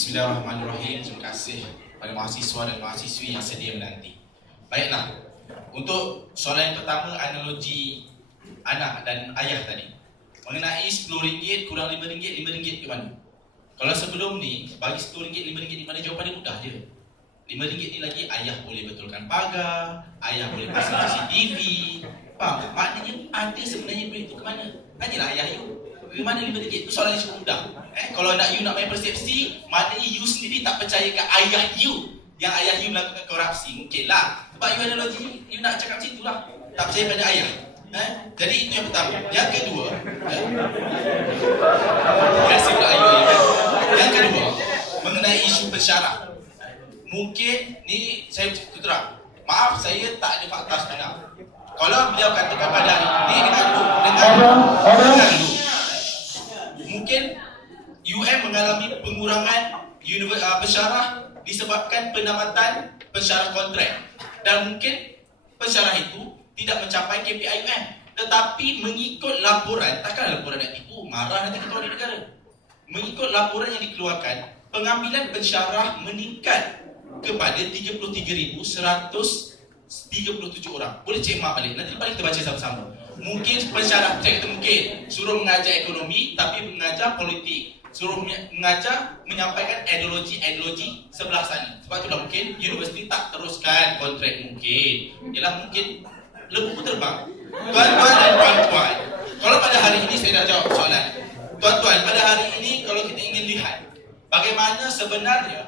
Bismillahirrahmanirrahim. Terima kasih kepada mahasiswa dan mahasiswi yang sedia menanti. Baiklah, untuk soalan yang pertama, analogi anak dan ayah tadi mengenai RM10 kurang RM5, RM5 ke mana? Kalau sebelum ni bagi RM10, RM5 di mana, jawapan dia mudah je. RM5 ni lagi ayah boleh betulkan pagar, ayah boleh pasang CCTV. Faham? Maknanya ada sebenarnya duit tu ke mana? Tanyalah ayah you, ke mana RM5? Itu soalan yang cukup mudah. Kalau you nak main persepsi, maknanya you sendiri tak percaya ke ayah you, yang ayah you melakukan korupsi. Mungkinlah sebab you analogi, you nak cakap macam itulah, tak percaya pada ayah. Jadi itu yang pertama. Yang kedua, yang kedua mengenai isu pensyarah. Mungkin ni saya terang, maaf saya tak ada fakta sebenar. Kalau beliau katakan pada hari ni, dengar dulu. Mungkin UM mengalami pengurangan pensyarah disebabkan penamatan pensyarah kontrak, dan mungkin pensyarah itu tidak mencapai KPI UM. Tetapi mengikut laporan, takkan laporan nak tipu, marah nanti ketua negara. Mengikut laporan yang dikeluarkan, pengambilan pensyarah meningkat kepada 33,137 orang. Boleh cek mak balik, nanti balik kita baca sama-sama. Mungkin pensyarah cek itu mungkin suruh mengajar ekonomi tapi mengajar politik, suruh mengajar menyampaikan ideologi sebelah sana. Sebab itulah mungkin universiti tak teruskan kontrak, mungkin ialah mungkin lembu terbang. Tuan-tuan dan puan-puan, kalau pada hari ini saya dah jawab soalan. Tuan-tuan, pada hari ini kalau kita ingin lihat bagaimana sebenarnya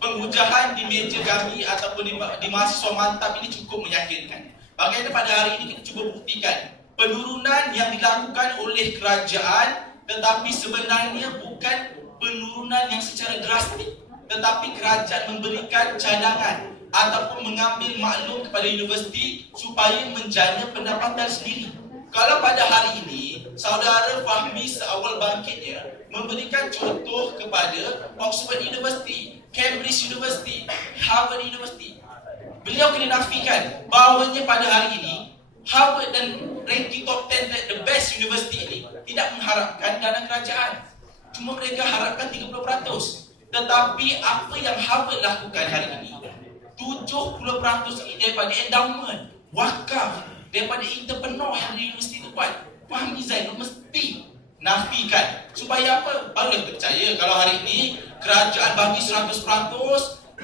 penghujahan di meja kami ataupun di mahasiswa mantap ini cukup meyakinkan. Bagaimana pada hari ini kita cuba buktikan penurunan yang dilakukan oleh kerajaan, tetapi sebenarnya bukan penurunan yang secara drastik, tetapi kerajaan memberikan cadangan ataupun mengambil maklum kepada universiti supaya menjana pendapatan sendiri. Kalau pada hari ini saudara Fahmi seawal bangkitnya memberikan contoh kepada Oxford University, Cambridge University, Harvard University, beliau kena nafikan bahawanya pada hari ini Harvard dan ranking top 10 the best university ini tidak mengharapkan dana kerajaan. Cuma mereka harapkan 30%. Tetapi apa yang Harvard lakukan hari ini, 70% ini daripada endowment, wakaf, daripada entrepreneur yang di universiti itu buat. Fahmi Zainul mesti nafikan. Supaya apa? Barulah percaya kalau hari ini kerajaan bagi 100%,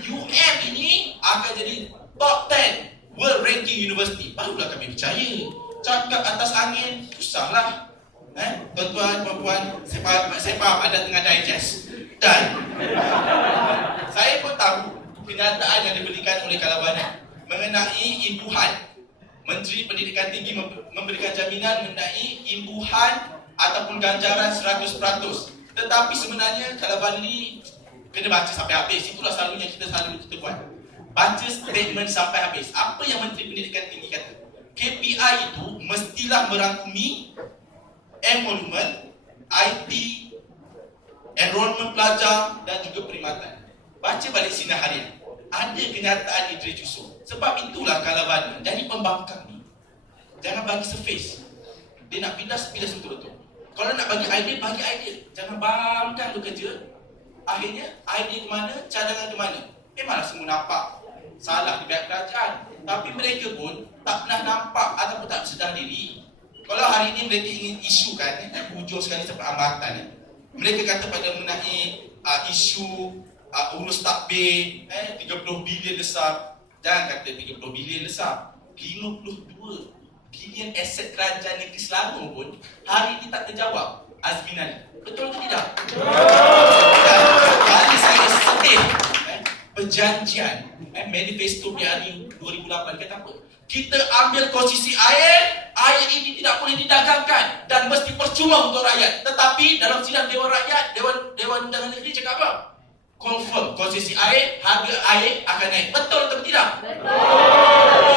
UM ini akan jadi top 10 world ranking university. Barulah kami percaya. Cakap atas angin, susahlah. Tuan-tuan, puan-puan, saya faham anda tengah digest. Dan saya pun tahu kenyataan yang diberikan oleh Kalabana mengenai imbuhan. Menteri Pendidikan Tinggi memberikan jaminan mengenai imbuhan ataupun ganjaran 100%. Tetapi sebenarnya Kalabana ini kena baca sampai habis. Itulah selalunya kita buat. Baca statement sampai habis. Apa yang Menteri Pendidikan Tinggi kata? KPI itu mestilah merangkumi emolumen, IT, enrollment pelajar dan juga perkhidmatan. Baca balik sinar harian. Ada kenyataan Idris Yusof. Sebab itulah Kalabana jadi pembangkang ni. Jangan bagi surface. Dia nak pindah betul-betul. Kalau nak bagi idea. Jangan bangkang bekerja. Akhirnya idea ke mana, cadangan ke mana. Malah semua nampak salah di pihak kerajaan. Tapi mereka pun tak pernah nampak ataupun tak sedar diri. Kalau hari ini mereka ingin isukan, hujung sekali sampai ambatan, mereka kata pada mengenai isu urus takbir, 30 bilion lesap. Jangan kata 30 bilion lesap, 52 bilion aset kerajaan negeri Selangor pun hari ini tak terjawab azminan. Betul ke tidak? Kali saya sedih, perjanjian manifesto PRU 2008 kata apa? Kita ambil konsesi air ini tidak boleh didagangkan dan mesti percuma untuk rakyat. Tetapi dalam sidang Dewan Rakyat, Dewan Undangan Negeri cakap apa? Confirm konsesi air, harga air akan naik. Betul atau tidak? Betul.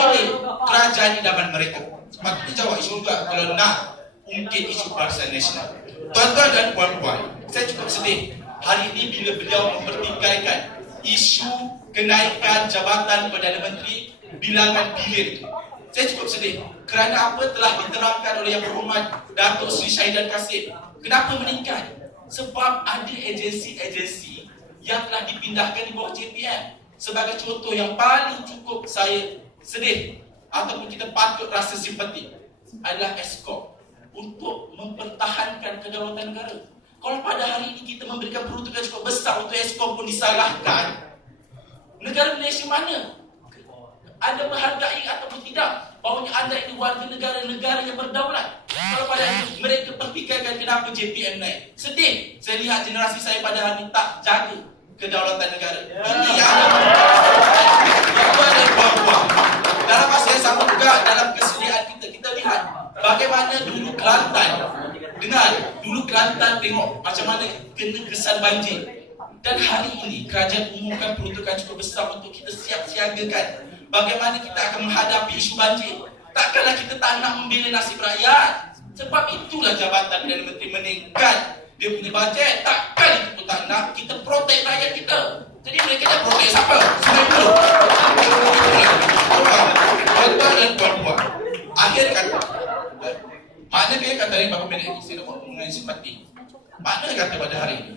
Ini kerajaan idaman mereka. Maka kita jawab isu juga kalau nak ungkit isu perasaan nasional. Tuan-tuan dan puan-puan, saya cukup sedih hari ini bila beliau mempertikaikan isu kenaikan jabatan Perdana Menteri bilangan bilion itu. Saya cukup sedih kerana apa telah diterangkan oleh Yang Berhormat Datuk Seri Syahidan Kassim. Kenapa meningkat? Sebab ada agensi-agensi yang telah dipindahkan di bawah JPM. Sebagai contoh yang paling cukup saya sedih ataupun kita patut rasa simpati adalah Eskom untuk mempertahankan kedaulatan negara. Kalau pada hari ini kita memberikan peruntukan cukup besar untuk Eskom pun disalahkan, negara Malaysia mana ada menghargai ataupun tidak bahawa anda ini warga negara yang berdaulat? Kalau pada hari ini mereka pertikaikan kenapa JPM naik. Sedih saya lihat generasi saya pada hari ini tak jaga kedaulatan negara. Ini yang ada tuan dan puan-puan. Dalam masa yang sama juga dalam kesediaan kita lihat bagaimana dulu Kelantan. Dengar, dulu Kelantan tengok macam mana kena kesan banjir. Dan hari ini kerajaan umumkan peruntukan cukup besar untuk kita siap siagakan bagaimana kita akan menghadapi isu banjir. Takkanlah kita tak nak membela nasib rakyat. Sebab itulah Jabatan Perdana Menteri meningkat dia punya bajet. Takkan itu pun tak nak kita protek rakyat kita. Jadi mereka dah protek siapa? Semua itu. Tuan-tuan dan puan-puan, akhir kata, mana dia kata ni beberapa minit ini, saya nak mengenai simpati. Mana dia kata pada hari ini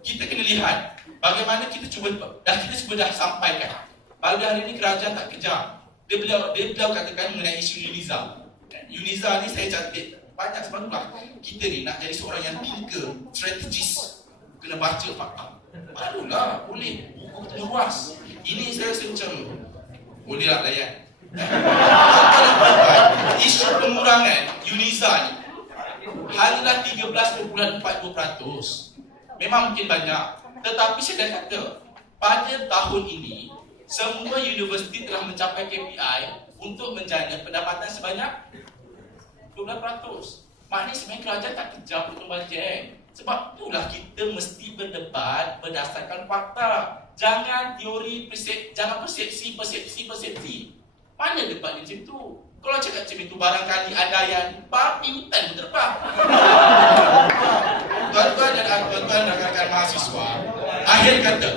kita kena lihat bagaimana kita cuba dah sampaikan. Pada hari ini kerajaan tak kejar. Dia beliau katakan mengenai isu Yuniza. Yuniza ni saya cantik banyak sebab itulah kita ni nak jadi seorang yang thinker, strategis, kena baca fakta. Barulah boleh buku kita luas. Ini saya rasa macam bolehlah layan. Isu pengurangan Yuniza ni hanyalah 13.42%. Memang mungkin banyak, tetapi saya dah kata pada tahun ini semua universiti telah mencapai KPI untuk menjana pendapatan sebanyak 12%. Maknanya sebenarnya kerajaan tak kejar potong bajet. Sebab itulah kita mesti berdebat berdasarkan fakta. Jangan teori, jangan persepsi. Mana debat macam tu? Kalau cakap macam itu barangkali andaian babi hutan pun terbang. Tuan-tuan dan tuan-tuan rakan-rakan mahasiswa, akhir kata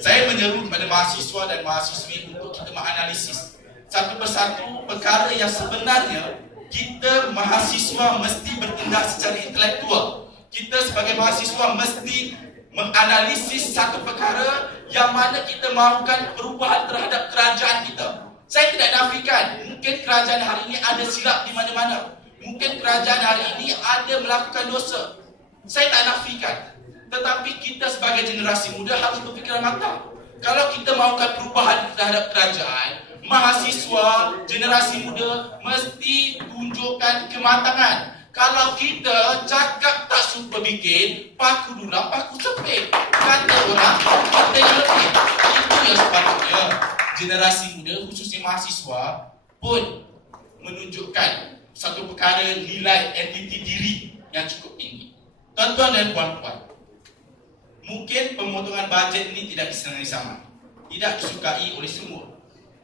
saya menyeru kepada mahasiswa dan mahasiswi untuk kita menganalisis satu persatu perkara yang sebenarnya kita mahasiswa mesti bertindak secara intelektual. Kita sebagai mahasiswa mesti menganalisis satu perkara yang mana kita mahukan perubahan terhadap kerajaan kita. Saya tidak nafikan mungkin kerajaan hari ini ada silap di mana-mana. Mungkin kerajaan hari ini ada melakukan dosa. Saya tak nafikan. Tetapi kita sebagai generasi muda harus berfikiran matang. Kalau kita mahukan perubahan terhadap kerajaan, mahasiswa, generasi muda mesti tunjukkan kematangan. Kalau kita cakap tak suka bikin, paku dulang, paku cepit. Kata orang, kita yang lebih. Itu yang sepatutnya generasi muda, khususnya mahasiswa pun menunjukkan satu perkara nilai entiti diri yang cukup tinggi. Tuan-tuan dan puan-puan, mungkin pemotongan bajet ini tidak disenangi sama, tidak disukai oleh semua.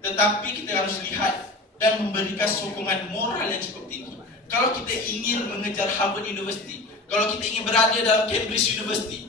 Tetapi kita harus lihat dan memberikan sokongan moral yang cukup tinggi. Kalau kita ingin mengejar Harvard University, kalau kita ingin berada dalam Cambridge University,